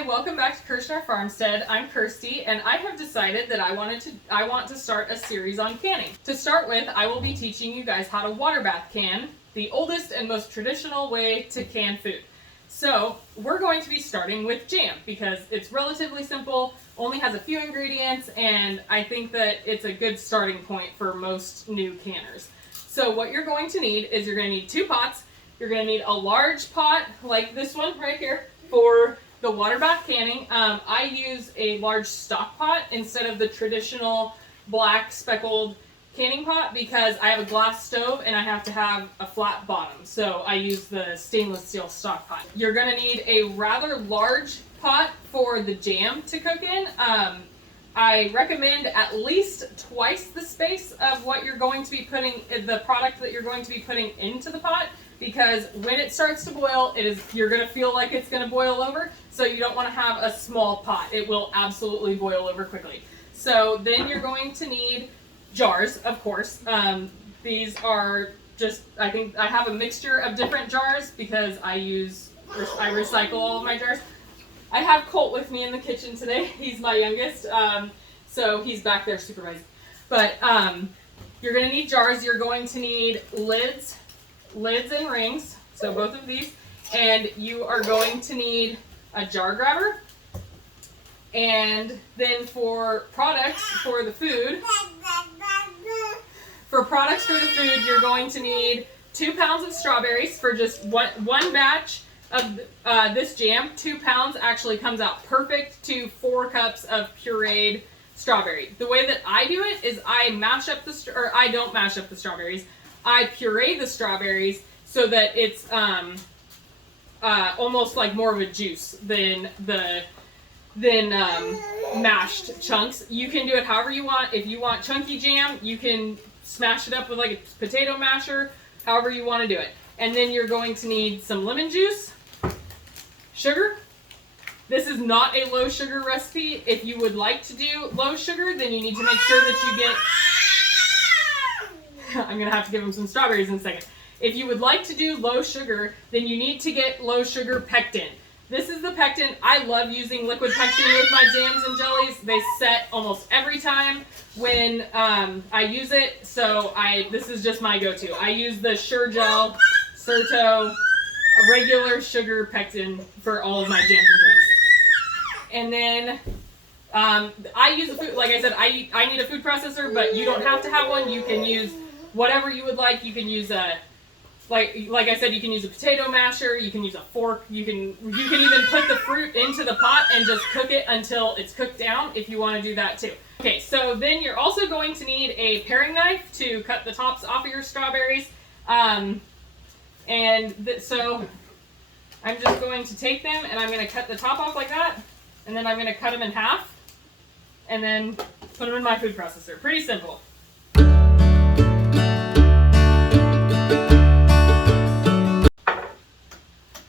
Hi, welcome back to Kerschner Farmstead. I'm Kirstie, and I have decided that I want to start a series on canning. To start with, I will be teaching you guys how to water bath can, the oldest and most traditional way to can food. So we're going to be starting with jam because it's relatively simple, only has a few ingredients, and I think that it's a good starting point for most new canners. So what you're going to need is you're going to need 2 pots. You're going to need a large pot like this one right here for the water bath canning. I use a large stock pot instead of the traditional black speckled canning pot because I have a glass stove and I have to have a flat bottom. So I use the stainless steel stock pot. You're going to need a rather large pot for the jam to cook in. I recommend at least twice the space of what you're going to be putting, the product that you're going to be putting into the pot, because when it starts to boil, you're going to feel like it's going to boil over, so you don't want to have a small pot. It will absolutely boil over quickly. So then you're going to need jars, of course. These are just, I think I have a mixture of different jars because I recycle all of my jars. I have Colt with me in the kitchen today. He's my youngest, so he's back there supervising. But you're going to need jars. You're going to need lids and rings, so both of these. And you are going to need a jar grabber. And then for products for the food, you're going to need 2 pounds of strawberries for just one batch of this jam. 2 pounds actually comes out perfect to 4 cups of pureed strawberry. The way that I do it is I don't mash up the strawberries. I puree the strawberries so that it's almost like more of a juice than mashed chunks. You can do it however you want. If you want chunky jam, you can smash it up with like a potato masher, however you want to do it. And then you're going to need some lemon juice, sugar. This is not a low sugar recipe. If you would like to do low sugar, then you need to make sure that you get I'm going to have to give him some strawberries in a second. If you would like to do low sugar, then you need to get low sugar pectin. This is the pectin. I love using liquid pectin with my jams and jellies. They set almost every time when I use it, so this is just my go-to. I use the Sure-Jell Pectin regular sugar pectin for all of my jams and jellies. And then I use a food, like I said, I need a food processor, but you don't have to have one. You can use whatever you would like. You can use like I said, you can use a potato masher, you can use a fork, you can even put the fruit into the pot and just cook it until it's cooked down if you want to do that too. Okay, so then you're also going to need a paring knife to cut the tops off of your strawberries. So I'm just going to take them and I'm going to cut the top off like that, and then I'm going to cut them in half and then put them in my food processor. Pretty simple.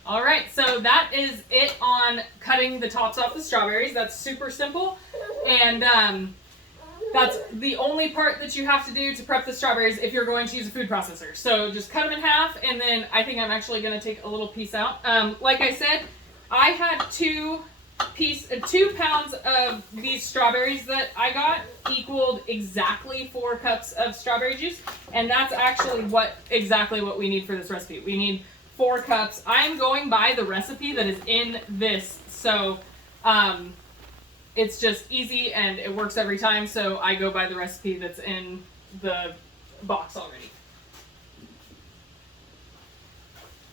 All right, so that is it on cutting the tops off the strawberries. That's super simple, and that's the only part that you have to do to prep the strawberries if you're going to use a food processor. So just cut them in half, and then I think I'm actually going to take a little piece out. Like I said, I had 2 pounds of these strawberries that I got equaled exactly 4 cups of strawberry juice, and that's actually exactly what we need for this recipe. We need 4 cups. I'm going by the recipe that is in this, so it's just easy and it works every time, so I go by the recipe that's in the box already.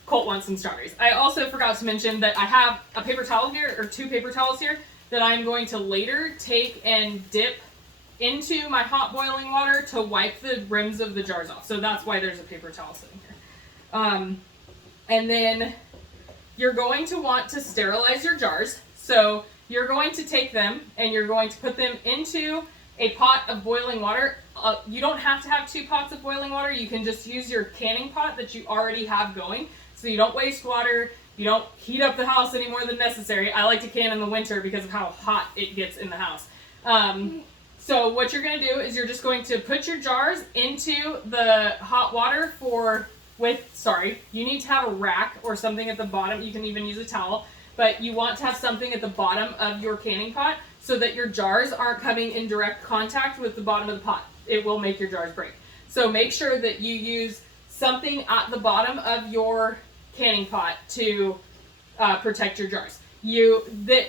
Colt wants some strawberries. I also forgot to mention that I have a paper towel here, or 2 paper towels here, that I'm going to later take and dip into my hot boiling water to wipe the rims of the jars off. So that's why there's a paper towel sitting here. And then you're going to want to sterilize your jars. So you're going to take them and you're going to put them into a pot of boiling water. You don't have to have 2 pots of boiling water. You can just use your canning pot that you already have going, so you don't waste water. You don't heat up the house any more than necessary. I like to can in the winter because of how hot it gets in the house. So what you're going to do is you're just going to put your jars into the hot water you need to have a rack or something at the bottom. You can even use a towel. but you want to have something at the bottom of your canning pot so that your jars aren't coming in direct contact with the bottom of the pot. It will make your jars break. So make sure that you use something at the bottom of your canning pot to protect your jars. The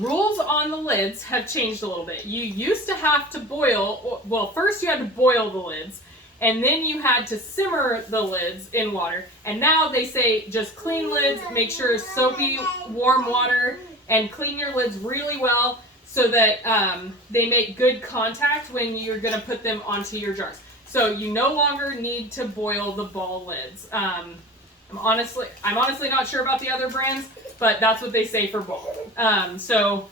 rules on the lids have changed a little bit. You used to have to boil, well, first you had to boil the lids, and then you had to simmer the lids in water. And now they say just clean lids, make sure it's soapy, warm water, and clean your lids really well so that they make good contact when you're gonna put them onto your jars. So you no longer need to boil the ball lids. I'm honestly not sure about the other brands, but that's what they say for ball. So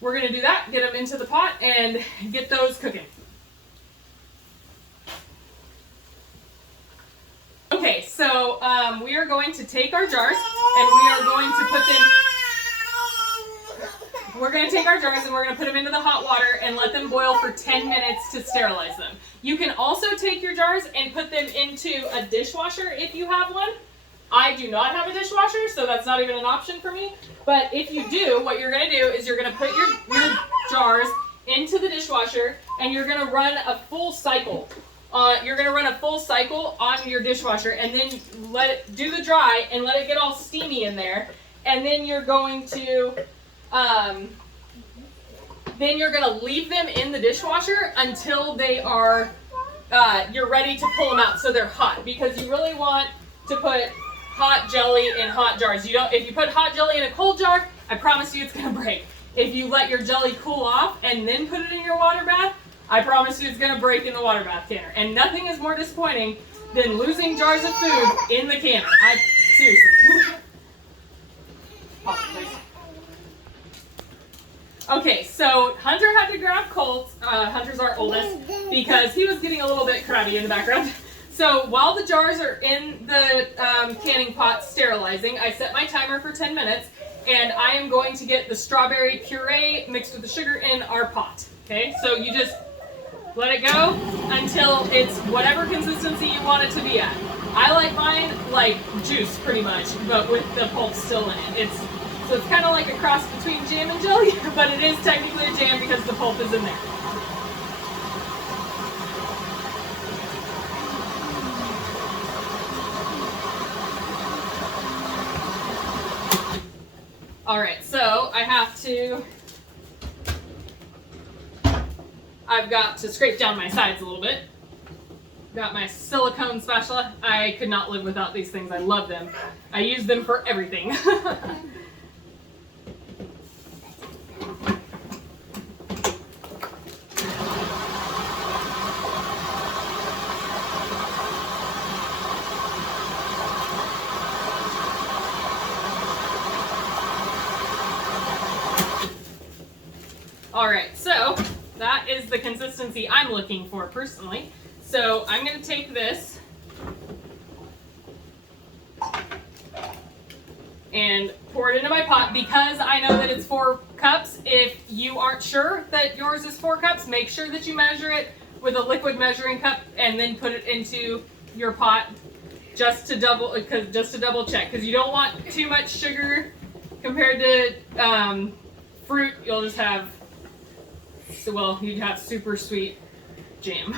we're gonna do that, get them into the pot and get those cooking. Okay, so we are going to take our jars and we are going to put them, we're going to take our jars and we're going to put them into the hot water and let them boil for 10 minutes to sterilize them. You can also take your jars and put them into a dishwasher if you have one. I do not have a dishwasher, so that's not even an option for me. But if you do, what you're going to do is you're going to put your jars into the dishwasher and you're going to run a full cycle. You're going to run a full cycle on your dishwasher and then let it do the dry and let it get all steamy in there. And then you're going to leave them in the dishwasher until they are you're ready to pull them out so they're hot, because you really want to put hot jelly in hot jars. If you put hot jelly in a cold jar, I promise you it's going to break. If you let your jelly cool off and then put it in your water bath, I promise you it's going to break in the water bath canner. And nothing is more disappointing than losing jars of food in the canner. Seriously. Okay, so Hunter had to grab Colt, Hunter's our oldest, because he was getting a little bit crabby in the background. So while the jars are in the canning pot sterilizing, I set my timer for 10 minutes, and I am going to get the strawberry puree mixed with the sugar in our pot. Okay, so you just let it go until it's whatever consistency you want it to be at. I like mine like juice pretty much, but with the pulp still in it. So it's kind of like a cross between jam and jelly, but it is technically a jam because the pulp is in there. All right, so I've got to scrape down my sides a little bit. Got my silicone spatula. I could not live without these things. I love them. I use them for everything. All right, so that is the consistency I'm looking for personally. So I'm going to take this and pour it into my pot because I know that it's 4 cups. If you aren't sure that yours is 4 cups, make sure that you measure it with a liquid measuring cup and then put it into your pot just to double check, because you don't want too much sugar compared to fruit. You'll just have, you'd have super sweet jam.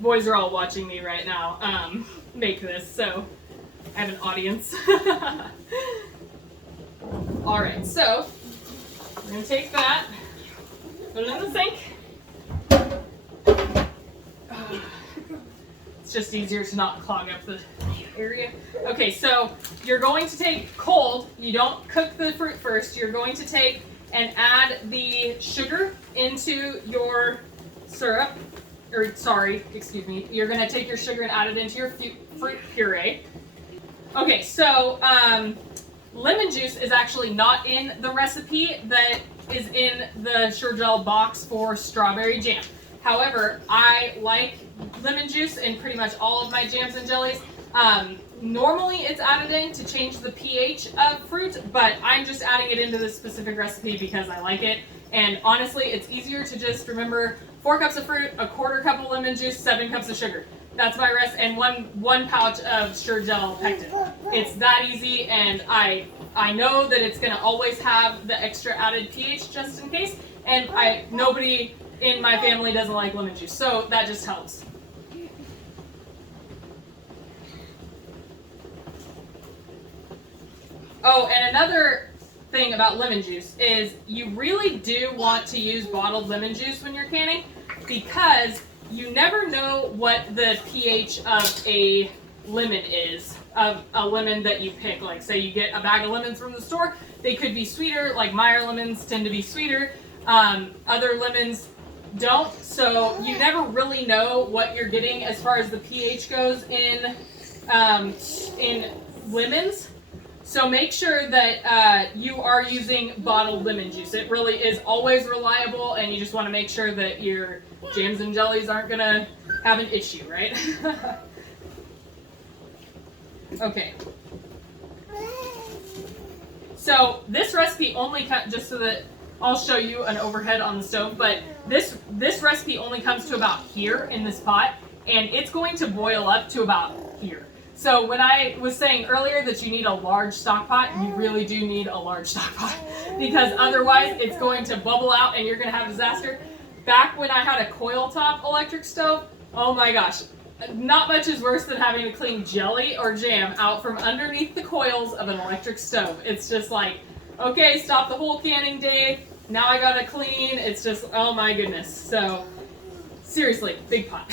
Boys are all watching me right now make this, so I have an audience. All right, so we're gonna take that, put it in the sink. It's just easier to not clog up the area. Okay, so you're going to take cold, you don't cook the fruit first, you're going to take and add the sugar into your syrup, you're going to take your sugar and add it into your fruit puree. Okay, so lemon juice is actually not in the recipe that is in the Sure-Jell box for strawberry jam. However, I like lemon juice in pretty much all of my jams and jellies. Normally it's added in to change the pH of fruit, but I'm just adding it into this specific recipe because I like it. And honestly, it's easier to just remember 4 cups of fruit, a 1/4 cup of lemon juice, 7 cups of sugar. That's my rest, and one pouch of Sure-Jell Pectin. It's that easy, and I know that it's gonna always have the extra added pH just in case, and nobody in my family doesn't like lemon juice, so that just helps. Oh, and another thing about lemon juice is you really do want to use bottled lemon juice when you're canning, because you never know what the pH of a lemon is, of a lemon that you pick. Like say you get a bag of lemons from the store, they could be sweeter, like Meyer lemons tend to be sweeter. Other lemons don't, so you never really know what you're getting as far as the pH goes in lemons. So make sure that you are using bottled lemon juice. It really is always reliable, and you just want to make sure that your jams and jellies aren't going to have an issue, right? Okay. So this recipe only just so that I'll show you an overhead on the stove, but this recipe only comes to about here in this pot, and it's going to boil up to about here. So when I was saying earlier that you need a large stock pot, you really do need a large stock pot, because otherwise it's going to bubble out and you're going to have disaster. Back when I had a coil top electric stove, oh my gosh, not much is worse than having to clean jelly or jam out from underneath the coils of an electric stove. It's just like, okay, stop the whole canning day, now I gotta clean. It's just, oh my goodness. So seriously, big pot.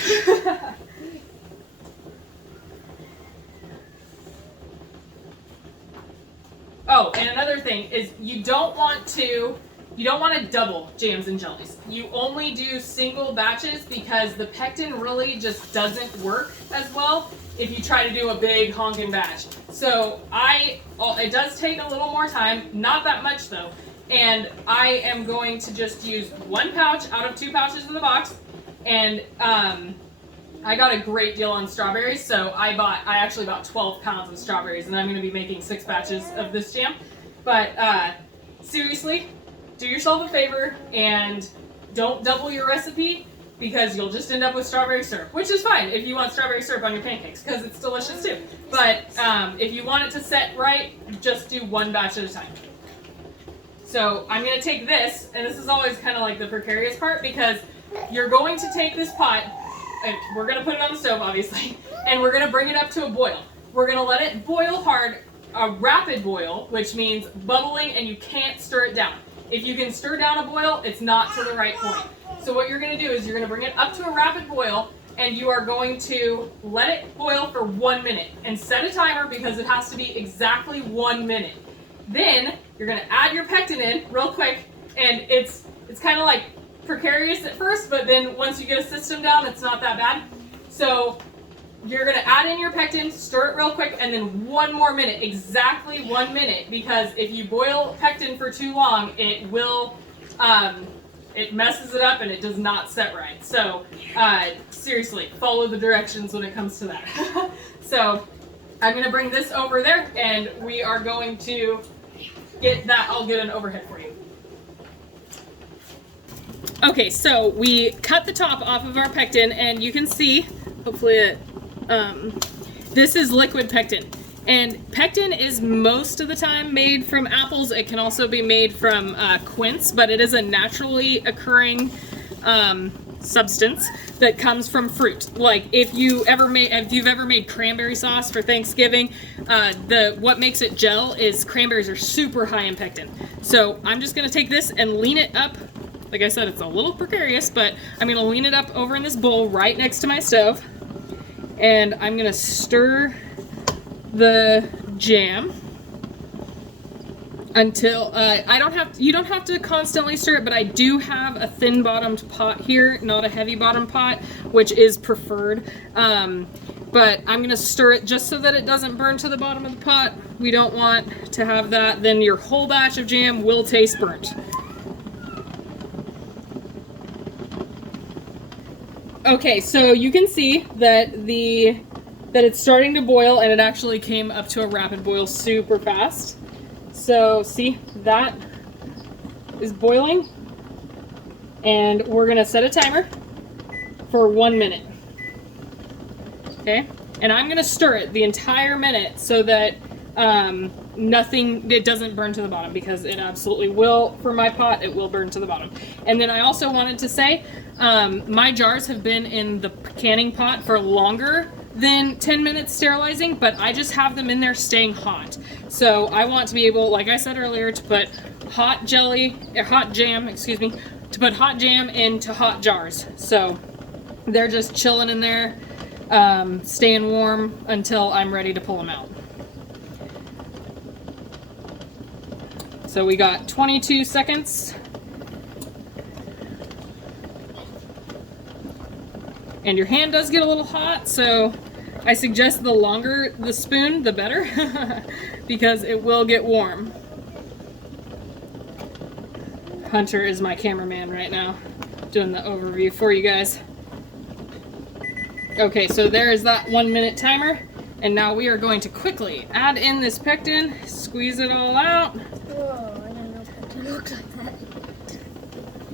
Oh, and another thing is you don't want to double jams and jellies. You only do single batches, because the pectin really just doesn't work as well if you try to do a big honking batch. So it does take a little more time, not that much though, and I am going to just use 1 pouch out of 2 pouches in the box, and I got a great deal on strawberries, so I actually bought 12 pounds of strawberries, and I'm going to be making 6 batches of this jam. But seriously, do yourself a favor and don't double your recipe, because you'll just end up with strawberry syrup, which is fine if you want strawberry syrup on your pancakes, because it's delicious too. But if you want it to set right, just do 1 batch at a time. So I'm going to take this, and this is always kind of like the precarious part, because you're going to take this pot, and we're going to put it on the stove, obviously, and we're going to bring it up to a boil. We're going to let it boil hard, a rapid boil, which means bubbling, and you can't stir it down. If you can stir down a boil, it's not to the right point. So what you're going to do is you're going to bring it up to a rapid boil, and you are going to let it boil for 1 minute, and set a timer, because it has to be exactly 1 minute. Then you're going to add your pectin in real quick, and it's kind of like precarious at first, but then once you get a system down, it's not that bad. So you're going to add in your pectin, stir it real quick, and then 1 more minute, exactly 1 minute, because if you boil pectin for too long, it will, it messes it up and it does not set right. So seriously, follow the directions when it comes to that. So I'm going to bring this over there, and we are going to get that. I'll get an overhead for you. Okay, so we cut the top off of our pectin, and you can see, hopefully it, this is liquid pectin. And pectin is most of the time made from apples. It can also be made from quince, but it is a naturally occurring substance that comes from fruit. Like if you've ever made cranberry sauce for Thanksgiving, what makes it gel is cranberries are super high in pectin. So I'm just gonna take this and lean it up. Like I said, it's a little precarious, but I'm gonna lean it up over in this bowl right next to my stove, and I'm gonna stir the jam until you don't have to constantly stir it, but I do have a thin bottomed pot here, not a heavy bottom pot, which is preferred. But I'm gonna stir it just so that it doesn't burn to the bottom of the pot. We don't want to have that, then your whole batch of jam will taste burnt. Okay, so you can see that it's starting to boil, and it actually came up to a rapid boil super fast. So see, that is boiling. And we're gonna set a timer for 1 minute. Okay? And I'm gonna stir it the entire minute so that it doesn't burn to the bottom, because it absolutely will. For my pot, it will burn to the bottom. And then I also wanted to say, my jars have been in the canning pot for longer than 10 minutes sterilizing, but I just have them in there staying hot. So I want to be able, like I said earlier, to put hot jam into hot jars. So they're just chilling in there, staying warm until I'm ready to pull them out. So we got 22 seconds. And your hand does get a little hot, so I suggest the longer the spoon, the better, because it will get warm. Hunter is my cameraman right now, doing the overview for you guys. Okay, so there is that 1 minute timer, and now we are going to quickly add in this pectin, squeeze it all out. Whoa, I didn't know pectin looked like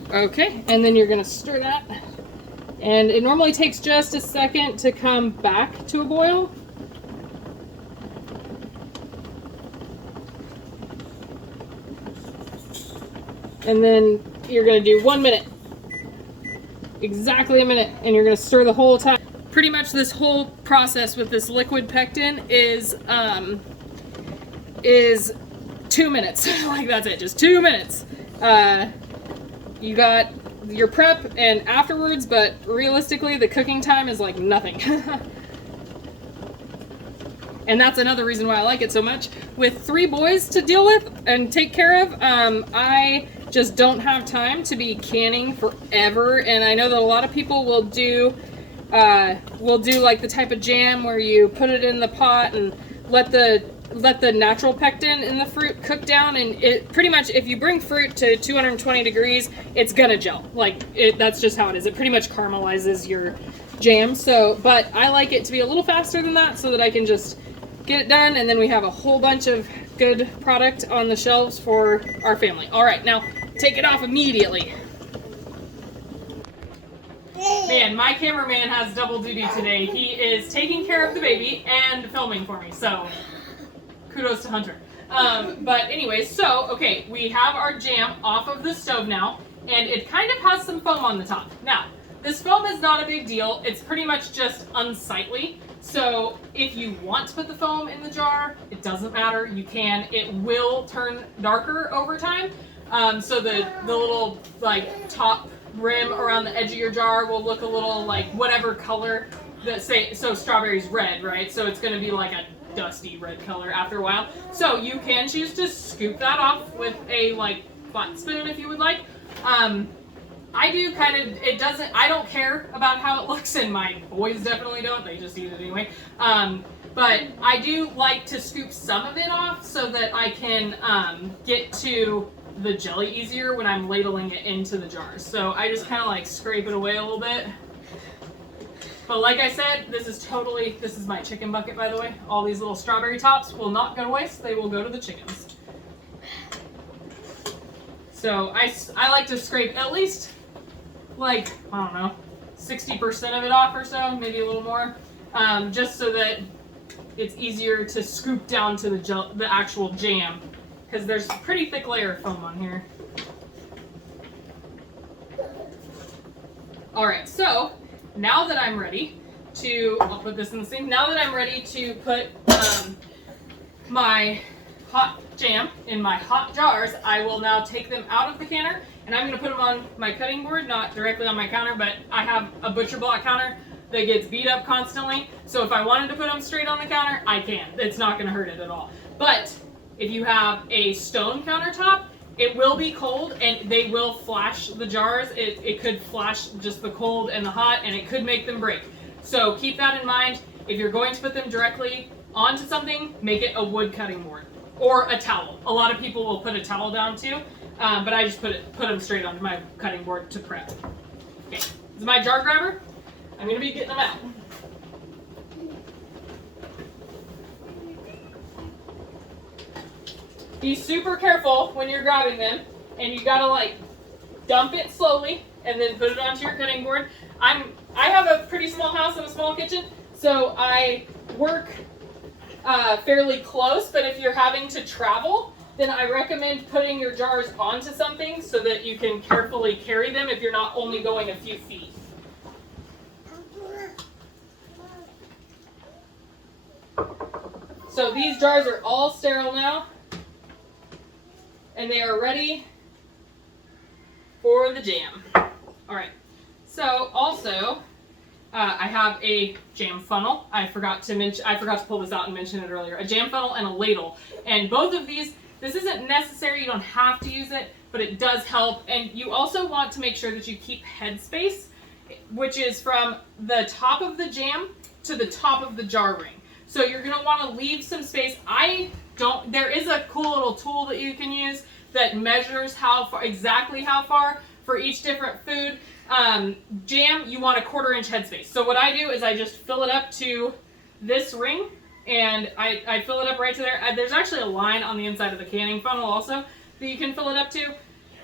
that. Okay, and then you're gonna stir that. And it normally takes just a second to come back to a boil. And then you're gonna do 1 minute. Exactly a minute, and you're gonna stir the whole time. Pretty much this whole process with this liquid pectin is 2 minutes. Like, that's it, just 2 minutes. You got your prep and afterwards, but realistically the cooking time is like nothing. And that's another reason why I like it so much. With 3 boys to deal with and take care of, I just don't have time to be canning forever. And I know that a lot of people will do like the type of jam where you put it in the pot and let the natural pectin in the fruit cook down, and it pretty much, if you bring fruit to 220 degrees, it's gonna gel. Like, that's just how it is. It pretty much caramelizes your jam. So, but I like it to be a little faster than that so that I can just get it done, and then we have a whole bunch of good product on the shelves for our family. All right, now take it off immediately. Man, my cameraman has double duty today. He is taking care of the baby and filming for me, so kudos to Hunter. But anyways, so, okay, we have our jam off of the stove now, and it kind of has some foam on the top. Now, this foam is not a big deal. It's pretty much just unsightly. So if you want to put the foam in the jar, it doesn't matter. You can. It will turn darker over time. So the little, like, top rim around the edge of your jar will look a little like whatever color that, say, so strawberry's red, right? So it's going to be like a dusty red color after a while. So you can choose to scoop that off with a, like, flat spoon if you would like. I do kind of, I don't care about how it looks, and my boys definitely don't. They just eat it anyway. But I do like to scoop some of it off so that I can get to the jelly easier when I'm ladling it into the jars. So I just kind of like scrape it away a little bit. But like I said, this is my chicken bucket, by the way. All these little strawberry tops will not go to waste. They will go to the chickens. So I like to scrape at least, like, I don't know, 60% of it off or so, maybe a little more, just so that it's easier to scoop down to the actual jam, because there's a pretty thick layer of foam on here. All right, so now that I'm ready to, I'll put this in the sink. Now that I'm ready to put my hot jam in my hot jars, I will now take them out of the canner, and I'm going to put them on my cutting board, not directly on my counter, but I have a butcher block counter that gets beat up constantly, so if I wanted to put them straight on the counter, I can. It's not going to hurt it at all. But if you have a stone countertop, it will be cold, and they will flash the jars. It could flash just the cold and the hot, and it could make them break. So keep that in mind. If you're going to put them directly onto something, make it a wood cutting board. Or a towel. A lot of people will put a towel down too, but I just put them straight onto my cutting board to prep. Okay, this is my jar grabber. I'm going to be getting them out. Be super careful when you're grabbing them, and you gotta, like, dump it slowly and then put it onto your cutting board. I have a pretty small house and a small kitchen, so I work fairly close, but if you're having to travel, then I recommend putting your jars onto something so that you can carefully carry them if you're not only going a few feet. So these jars are all sterile now, and they are ready for the jam. All right, so also I have a jam funnel. I forgot to pull this out and mention it earlier. A jam funnel and a ladle, and both of these, this isn't necessary, you don't have to use it, but it does help. And you also want to make sure that you keep headspace, which is from the top of the jam to the top of the jar ring. So you're gonna wanna leave some space. There is a cool little tool that you can use that measures exactly how far for each different food. Jam, you want a 1/4 inch headspace. So what I do is I just fill it up to this ring, and I fill it up right to there. There's actually a line on the inside of the canning funnel also that you can fill it up to.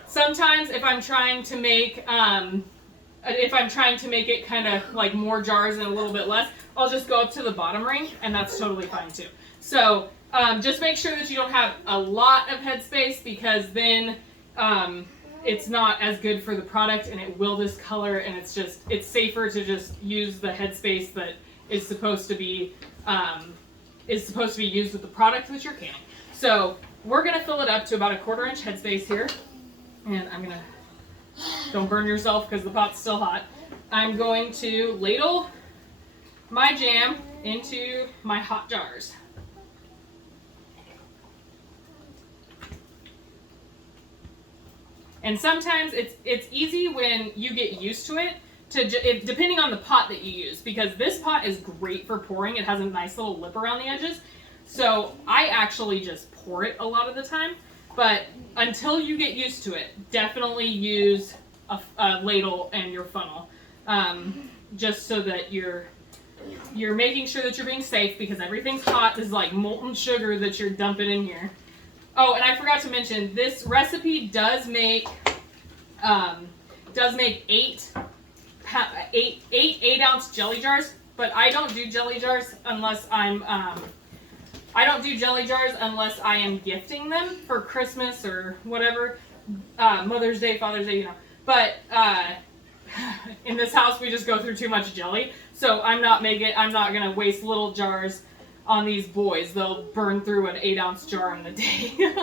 Sometimes if I'm trying to make it kind of like more jars and a little bit less, I'll just go up to the bottom ring, and that's totally fine too. So just make sure that you don't have a lot of headspace, because then it's not as good for the product and it will discolor, and it's safer to just use the headspace that is supposed to be used with the product that you're canning. So we're gonna fill it up to about a 1/4 inch headspace here, and don't burn yourself because the pot's still hot. I'm going to ladle my jam into my hot jars. And sometimes it's easy when you get used to it, depending on the pot that you use, because this pot is great for pouring. It has a nice little lip around the edges. So I actually just pour it a lot of the time. But until you get used to it, definitely use a ladle and your funnel, just so that you're making sure that you're being safe, because everything's hot. This is like molten sugar that you're dumping in here. Oh, and I forgot to mention, this recipe does make 8 8-ounce jelly jars, but I don't do jelly jars unless I am gifting them for Christmas or whatever, Mother's Day, Father's Day, But in this house, we just go through too much jelly, so I'm not gonna waste little jars on these boys. They'll burn through an 8-ounce jar in a day.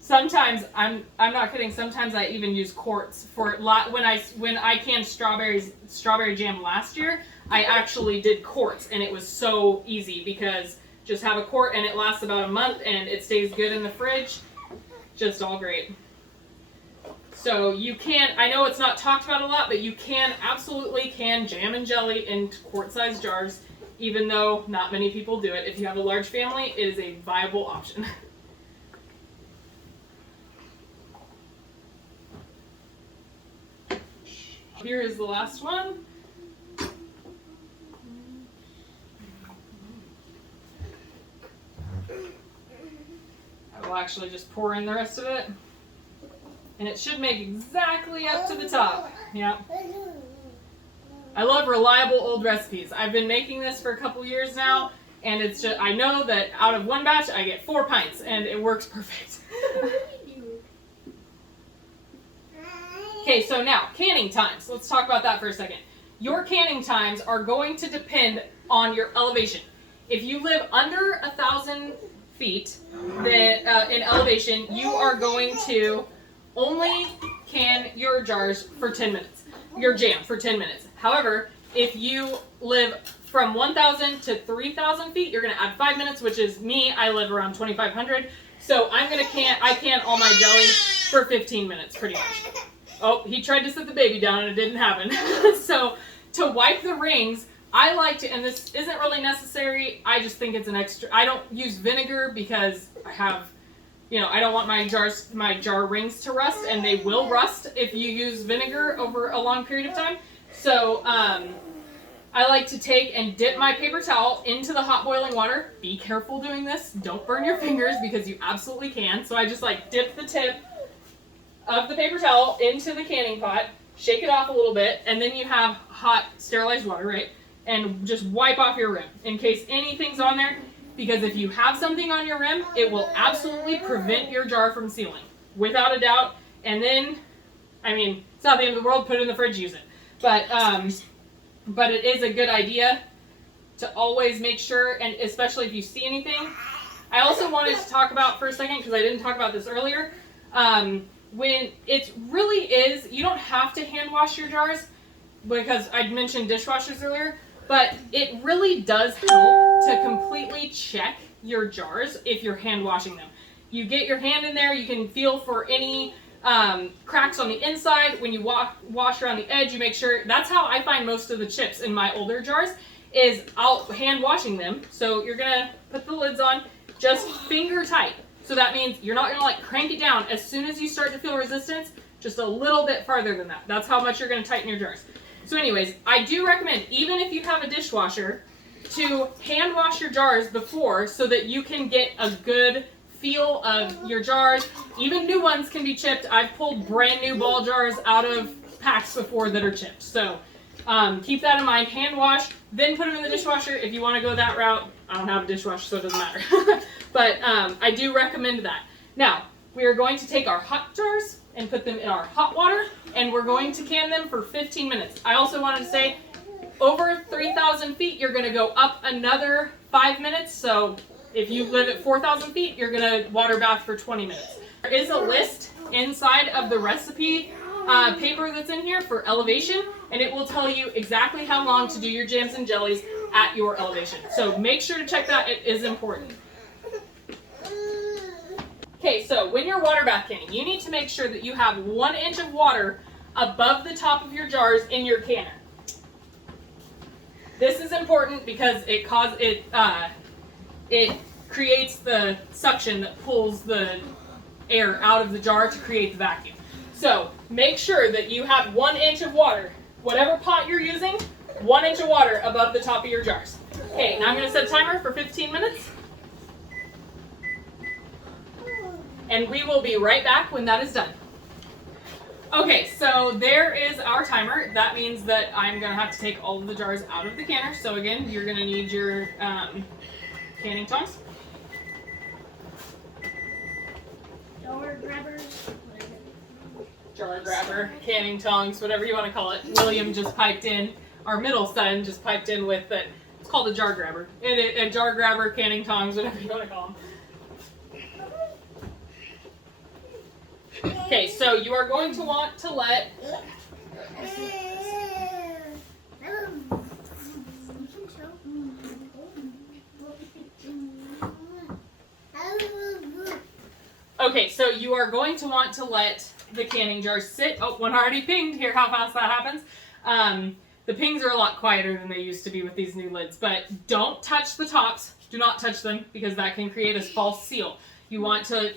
Sometimes, I'm not kidding, sometimes I even use quarts for when I canned strawberry jam last year. I actually did quarts, and it was so easy, because just have a quart and it lasts about a month and it stays good in the fridge. Just all great. So you can, I know it's not talked about a lot, but you can absolutely can jam and jelly in quart-sized jars, even though not many people do it. If you have a large family, it is a viable option. Here is the last one. I will actually just pour in the rest of it. And it should make exactly up to the top. Yeah. I love reliable old recipes. I've been making this for a couple years now, and it's just, I know that out of one batch I get 4 pints, and it works perfect. Okay, so now, canning times. Let's talk about that for a second. Your canning times are going to depend on your elevation. If you live under 1,000 feet in elevation, you are going to only can your jars for 10 minutes. Your jam for 10 minutes. However, if you live from 1,000 to 3,000 feet, you're going to add 5 minutes, which is me. I live around 2,500. So I can all my jelly for 15 minutes, pretty much. Oh, he tried to set the baby down and it didn't happen. So to wipe the rings, I like to, and this isn't really necessary, I just think it's an extra. I don't use vinegar because I have, I don't want my jar rings to rust, and they will rust if you use vinegar over a long period of time. So I like to take and dip my paper towel into the hot boiling water. Be careful doing this. Don't burn your fingers, because you absolutely can. So I just dip the tip of the paper towel into the canning pot, shake it off a little bit, and then you have hot sterilized water, right? And just wipe off your rim in case anything's on there, because if you have something on your rim, it will absolutely prevent your jar from sealing, without a doubt. And then, I mean, it's not the end of the world, put it in the fridge, use it. But it is a good idea to always make sure, and especially if you see anything. I also wanted to talk about for a second, because I didn't talk about this earlier, when it really is, you don't have to hand wash your jars, because I mentioned dishwashers earlier, but it really does help to completely check your jars if you're hand washing them. You get your hand in there, you can feel for any cracks on the inside. When you wash around the edge, you make sure. That's how I find most of the chips in my older jars, is I'll hand washing them. So you're gonna put the lids on just finger tight. So that means you're not gonna like crank it down. As soon as you start to feel resistance, just a little bit farther than that. That's how much you're gonna tighten your jars. So anyways, I do recommend, even if you have a dishwasher, to hand wash your jars before, so that you can get a good feel of your jars. Even new ones can be chipped. I've pulled brand new ball jars out of packs before that are chipped. So keep that in mind. Hand wash, then put them in the dishwasher if you want to go that route. I don't have a dishwasher, so it doesn't matter. But I do recommend that. Now, we are going to take our hot jars and put them in our hot water, and we're going to can them for 15 minutes. I also wanted to say, over 3,000 feet, you're going to go up another 5 minutes. So if you live at 4,000 feet, you're going to water bath for 20 minutes. There is a list inside of the recipe paper that's in here for elevation, and it will tell you exactly how long to do your jams and jellies at your elevation. So make sure to check that. It is important. Okay, so when you're water bath canning, you need to make sure that you have 1 inch of water above the top of your jars in your canner. This is important because it creates the suction that pulls the air out of the jar to create the vacuum. So make sure that you have 1 inch of water, whatever pot you're using, 1 inch of water above the top of your jars. Okay, now I'm going to set a timer for 15 minutes. And we will be right back when that is done. Okay, so there is our timer. That means that I'm going to have to take all of the jars out of the canner. So again, you're going to need your canning tongs. Jar grabbers. Jar grabber, canning tongs, whatever you want to call it. William just piped in, our middle son just piped in with it. It's called a jar grabber. A jar grabber, canning tongs, whatever you want to call them. Okay, so you are going to want to let the canning jars sit. Oh, one already pinged. Hear how fast that happens. The pings are a lot quieter than they used to be with these new lids, but don't touch the tops. Do not touch them, because that can create a false seal. You want to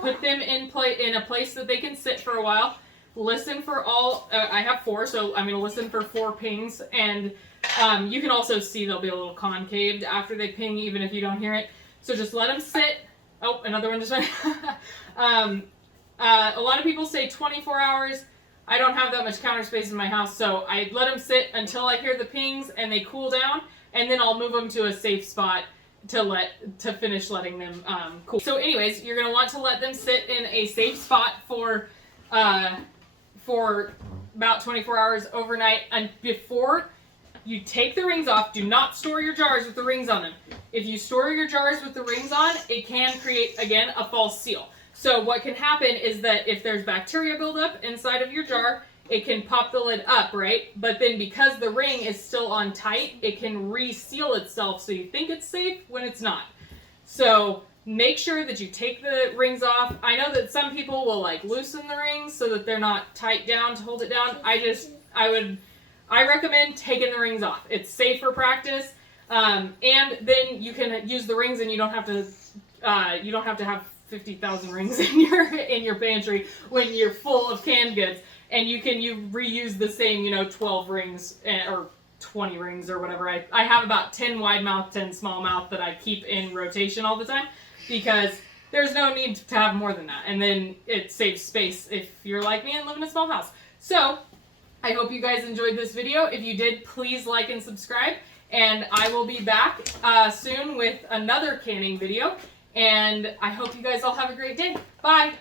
put them in a place that they can sit for a while. Listen for all, I have 4, so I'm going to listen for 4 pings, and you can also see they'll be a little concaved after they ping, even if you don't hear it. So just let them sit. Oh, another one just went. A lot of people say 24 hours. I don't have that much counter space in my house, so I let them sit until I hear the pings and they cool down, and then I'll move them to a safe spot to finish letting them cool. So anyways, you're going to want to let them sit in a safe spot for about 24 hours overnight. And before you take the rings off, do not store your jars with the rings on them. If you store your jars with the rings on, it can create, again, a false seal. So what can happen is that if there's bacteria buildup inside of your jar, it can pop the lid up, right? But then because the ring is still on tight, it can reseal itself, so you think it's safe when it's not. So make sure that you take the rings off. I know that some people will like loosen the rings so that they're not tight down to hold it down. I recommend taking the rings off. It's safe for practice, and then you can use the rings, and you don't have to have 50,000 rings in your pantry when you're full of canned goods. And you reuse the same, 12 rings or 20 rings or whatever. I have about 10 wide mouth, 10 small mouth that I keep in rotation all the time, because there's no need to have more than that. And then it saves space if you're like me and live in a small house. So I hope you guys enjoyed this video. If you did, please like and subscribe. And I will be back soon with another canning video. And I hope you guys all have a great day. Bye.